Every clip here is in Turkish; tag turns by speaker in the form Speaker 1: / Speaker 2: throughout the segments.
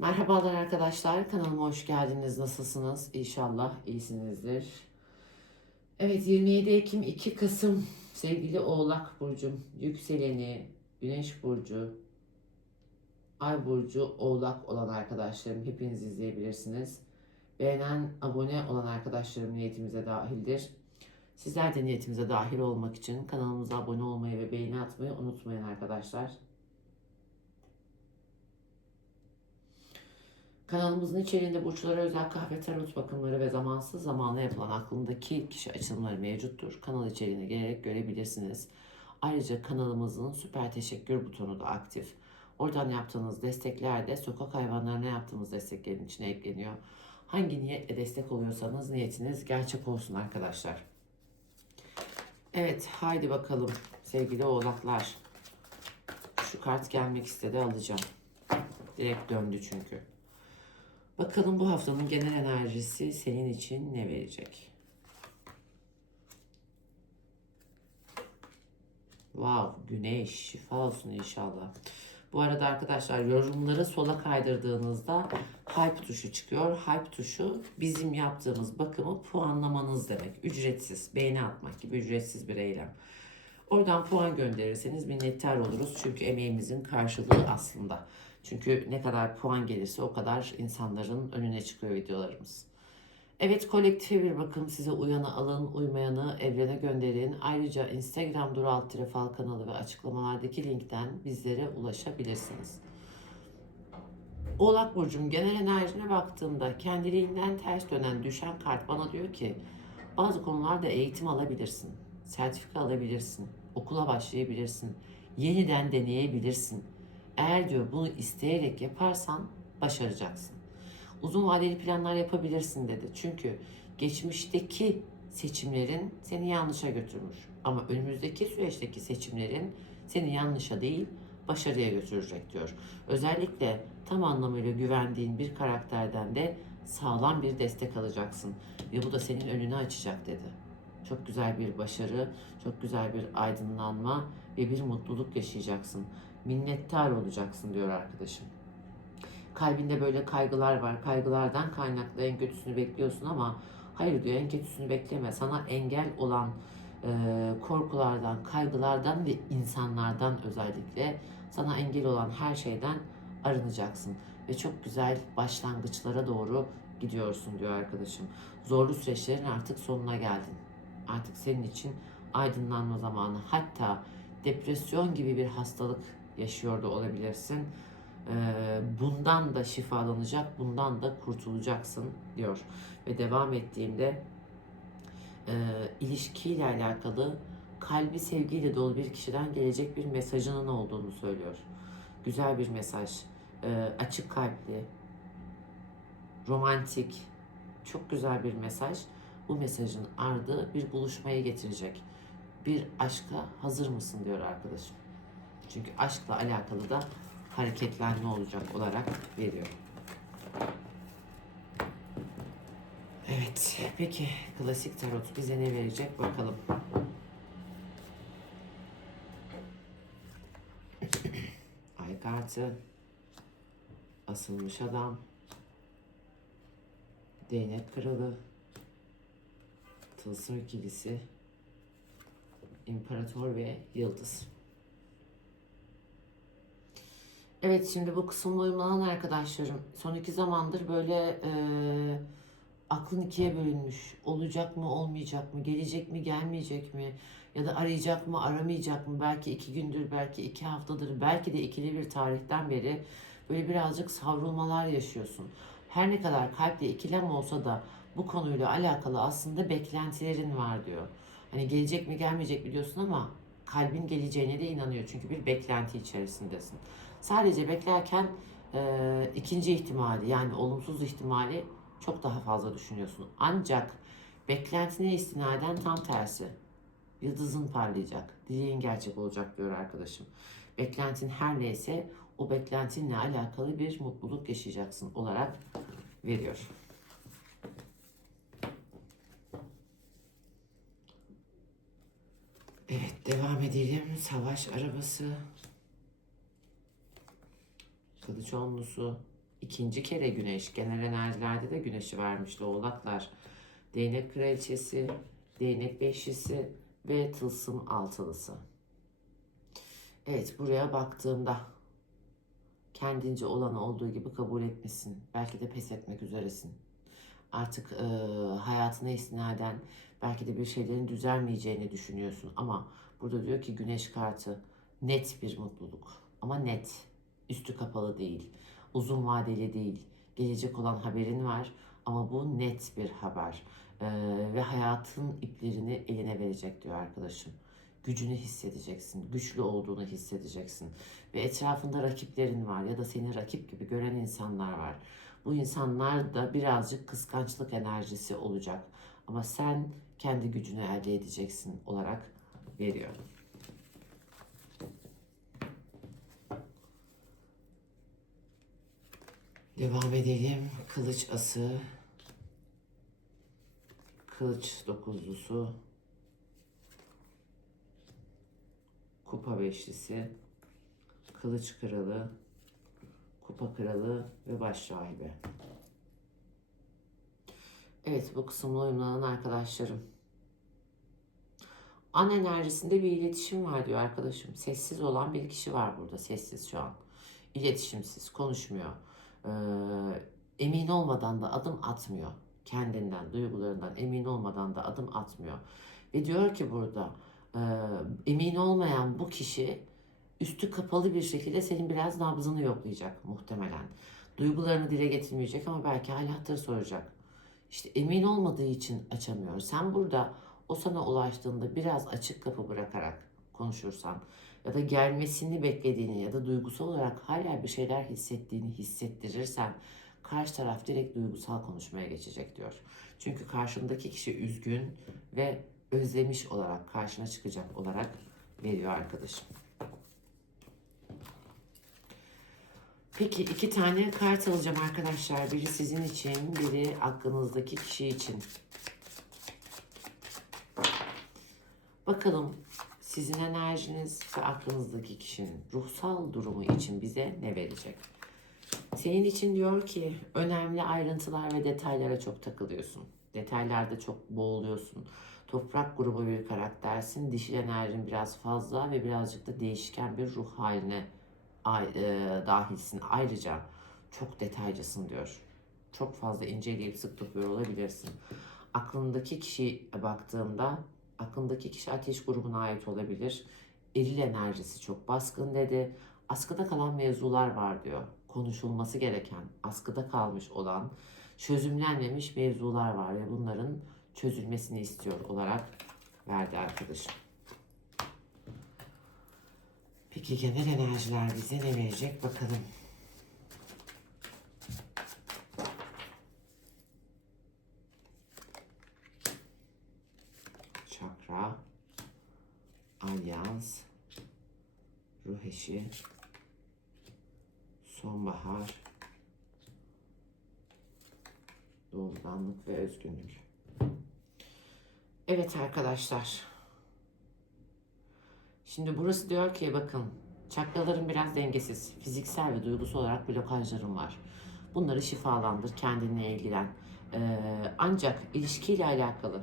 Speaker 1: Merhabalar arkadaşlar, kanalıma hoş geldiniz. Nasılsınız? İnşallah iyisinizdir. Evet, 27 Ekim 2 Kasım sevgili Oğlak Burcum, yükseleni, Güneş Burcu, Ay Burcu, Oğlak olan arkadaşlarım hepiniz izleyebilirsiniz. Beğenen, abone olan arkadaşlarım niyetimize dahildir. Sizler de niyetimize dahil olmak için kanalımıza abone olmayı ve beğeni atmayı unutmayın arkadaşlar. Kanalımızın içeriğinde burçlara özel kahve tarot bakımları ve zamansız zamanla yapılan aklındaki kişi açılımları mevcuttur. Kanal içeriğine gelerek görebilirsiniz. Ayrıca kanalımızın süper teşekkür butonu da aktif. Oradan yaptığınız destekler de sokak hayvanlarına yaptığımız desteklerin içine ekleniyor. Hangi niyetle destek oluyorsanız niyetiniz gerçek olsun arkadaşlar. Evet haydi bakalım sevgili oğlaklar. Şu kart gelmek istedi alacağım. Direkt döndü çünkü. Bakalım bu haftanın genel enerjisi senin için ne verecek? Wow, güneş, şifa olsun inşallah. Bu arada arkadaşlar yorumları sola kaydırdığınızda hype tuşu çıkıyor. Hype tuşu bizim yaptığımız bakımı puanlamanız demek. Ücretsiz, beğeni atmak gibi ücretsiz bir eylem. Oradan puan gönderirseniz minnettar oluruz. Çünkü emeğimizin karşılığı aslında. Çünkü ne kadar puan gelirse o kadar insanların önüne çıkıyor videolarımız. Evet kolektife bir bakım size uyanı alın, uymayanı evrene gönderin. Ayrıca Instagram Dural Fal kanalı ve açıklamalardaki linkten bizlere ulaşabilirsiniz. Oğlak Burcu'm genel enerjine baktığımda kendiliğinden ters dönen düşen kart bana diyor ki bazı konularda eğitim alabilirsin, sertifika alabilirsin, okula başlayabilirsin, yeniden deneyebilirsin. Eğer diyor bunu isteyerek yaparsan başaracaksın. Uzun vadeli planlar yapabilirsin dedi. Çünkü geçmişteki seçimlerin seni yanlışa götürmüş. Ama önümüzdeki süreçteki seçimlerin seni yanlışa değil başarıya götürecek diyor. Özellikle tam anlamıyla güvendiğin bir karakterden de sağlam bir destek alacaksın. Ve bu da senin önünü açacak dedi. Çok güzel bir başarı, çok güzel bir aydınlanma ve bir mutluluk yaşayacaksın. Minnettar olacaksın diyor arkadaşım. Kalbinde böyle kaygılar var. Kaygılardan kaynaklı en kötüsünü bekliyorsun ama hayır diyor en kötüsünü bekleme. Sana engel olan e, korkulardan, kaygılardan ve insanlardan özellikle sana engel olan her şeyden arınacaksın. Ve çok güzel başlangıçlara doğru gidiyorsun diyor arkadaşım. Zorlu süreçlerin artık sonuna geldin. Artık senin için aydınlanma zamanı. Hatta depresyon gibi bir hastalık yaşıyor da olabilirsin. Ee, bundan da şifalanacak, bundan da kurtulacaksın diyor. Ve devam ettiğinde e, ilişkiyle alakalı kalbi sevgiyle dolu bir kişiden gelecek bir mesajının olduğunu söylüyor. Güzel bir mesaj, e, açık kalpli, romantik, çok güzel bir mesaj. Bu mesajın ardı bir buluşmaya getirecek. Bir aşka hazır mısın diyor arkadaşım. Çünkü aşkla alakalı da hareketlenme olacak olarak veriyor. Evet, peki klasik tarot bize ne verecek bakalım. Ay kartı, asılmış adam, değnek kralı, tılsım ikilisi, imparator ve yıldız. Evet şimdi bu kısımda uyumlanan arkadaşlarım son iki zamandır böyle e, aklın ikiye bölünmüş. Olacak mı olmayacak mı gelecek mi gelmeyecek mi ya da arayacak mı aramayacak mı belki iki gündür belki iki haftadır belki de ikili bir tarihten beri böyle birazcık savrulmalar yaşıyorsun. Her ne kadar kalple ikilem olsa da bu konuyla alakalı aslında beklentilerin var diyor. Hani gelecek mi gelmeyecek mi diyorsun ama kalbin geleceğine de inanıyor çünkü bir beklenti içerisindesin. Sadece beklerken e, ikinci ihtimali yani olumsuz ihtimali çok daha fazla düşünüyorsun. Ancak beklentine istinaden tam tersi. Yıldızın parlayacak, dileğin gerçek olacak diyor arkadaşım. Beklentin her neyse o beklentinle alakalı bir mutluluk yaşayacaksın olarak veriyor. Evet devam edelim. Savaş arabası. Kılıç onlusu, İkinci kere güneş. Genel enerjilerde de güneşi vermişti oğlaklar. Değnek kraliçesi, değnek beşlisi ve tılsım altılısı. Evet buraya baktığımda kendince olanı olduğu gibi kabul etmişsin. Belki de pes etmek üzeresin. Artık e, hayatına istinaden belki de bir şeylerin düzelmeyeceğini düşünüyorsun. Ama burada diyor ki güneş kartı net bir mutluluk. Ama net. Üstü kapalı değil. Uzun vadeli değil. Gelecek olan haberin var ama bu net bir haber. E, ve hayatın iplerini eline verecek diyor arkadaşım gücünü hissedeceksin, güçlü olduğunu hissedeceksin. Ve etrafında rakiplerin var ya da seni rakip gibi gören insanlar var. Bu insanlar da birazcık kıskançlık enerjisi olacak. Ama sen kendi gücünü elde edeceksin olarak veriyor. Devam edelim. Kılıç ası. Kılıç dokuzlusu. Kupa beşlisi, Kılıç Kralı, Kupa Kralı ve Baş Rahibe. Evet bu kısımla uyumlanan arkadaşlarım. An enerjisinde bir iletişim var diyor arkadaşım. Sessiz olan bir kişi var burada. Sessiz şu an. İletişimsiz, konuşmuyor. Ee, emin olmadan da adım atmıyor. Kendinden, duygularından emin olmadan da adım atmıyor. Ve diyor ki burada e, emin olmayan bu kişi üstü kapalı bir şekilde senin biraz nabzını yoklayacak muhtemelen. Duygularını dile getirmeyecek ama belki hal hatır soracak. İşte emin olmadığı için açamıyor. Sen burada o sana ulaştığında biraz açık kapı bırakarak konuşursan ya da gelmesini beklediğini ya da duygusal olarak hala bir şeyler hissettiğini hissettirirsen karşı taraf direkt duygusal konuşmaya geçecek diyor. Çünkü karşındaki kişi üzgün ve özlemiş olarak karşına çıkacak olarak veriyor arkadaşım. Peki iki tane kart alacağım arkadaşlar. Biri sizin için, biri aklınızdaki kişi için. Bakalım sizin enerjiniz ve aklınızdaki kişinin ruhsal durumu için bize ne verecek? Senin için diyor ki önemli ayrıntılar ve detaylara çok takılıyorsun. Detaylarda çok boğuluyorsun. Toprak grubu bir karaktersin. Dişil enerjin biraz fazla ve birazcık da değişken bir ruh haline dahilsin. Ayrıca çok detaycısın diyor. Çok fazla inceleyip sık tutuyor olabilirsin. Aklındaki kişiye baktığımda aklındaki kişi ateş grubuna ait olabilir. Eril enerjisi çok baskın dedi. Askıda kalan mevzular var diyor. Konuşulması gereken, askıda kalmış olan, çözümlenmemiş mevzular var ve bunların çözülmesini istiyor olarak verdi arkadaşım. Peki genel enerjiler bize ne verecek bakalım. Çakra, alyans, ruh eşi, sonbahar, doğrudanlık ve özgünlük. Evet arkadaşlar. Şimdi burası diyor ki bakın çakraların biraz dengesiz. Fiziksel ve duygusal olarak blokajlarım var. Bunları şifalandır, kendinle ilgilen. Ee, ancak ilişkiyle alakalı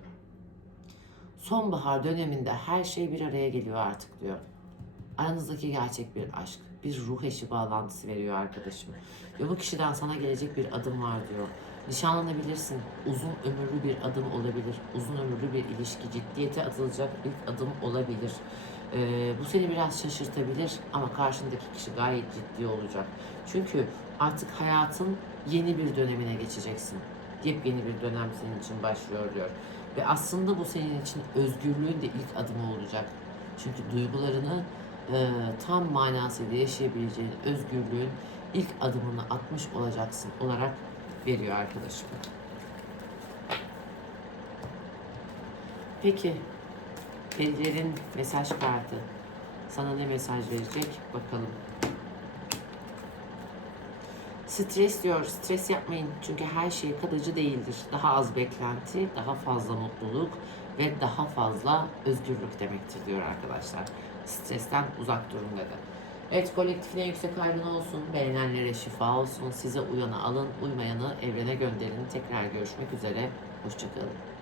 Speaker 1: sonbahar döneminde her şey bir araya geliyor artık diyor. Aranızdaki gerçek bir aşk, bir ruh eşi bağlantısı veriyor arkadaşım. Ve bu kişiden sana gelecek bir adım var diyor. Nişanlanabilirsin. Uzun ömürlü bir adım olabilir. Uzun ömürlü bir ilişki, ciddiyete atılacak ilk adım olabilir. Ee, bu seni biraz şaşırtabilir ama karşındaki kişi gayet ciddi olacak. Çünkü artık hayatın yeni bir dönemine geçeceksin. Yepyeni bir dönem senin için başlıyor diyor. Ve aslında bu senin için özgürlüğün de ilk adımı olacak. Çünkü duygularını e, tam manasıyla yaşayabileceğin özgürlüğün ilk adımını atmış olacaksın olarak veriyor arkadaşım. Peki perilerin mesaj kartı sana ne mesaj verecek bakalım. Stres diyor. Stres yapmayın. Çünkü her şey kalıcı değildir. Daha az beklenti, daha fazla mutluluk ve daha fazla özgürlük demektir diyor arkadaşlar. Stresten uzak durun dedi. Evet kolektifine yüksek ayrın olsun. Beğenenlere şifa olsun. Size uyanı alın, uymayanı evrene gönderin. Tekrar görüşmek üzere. Hoşçakalın.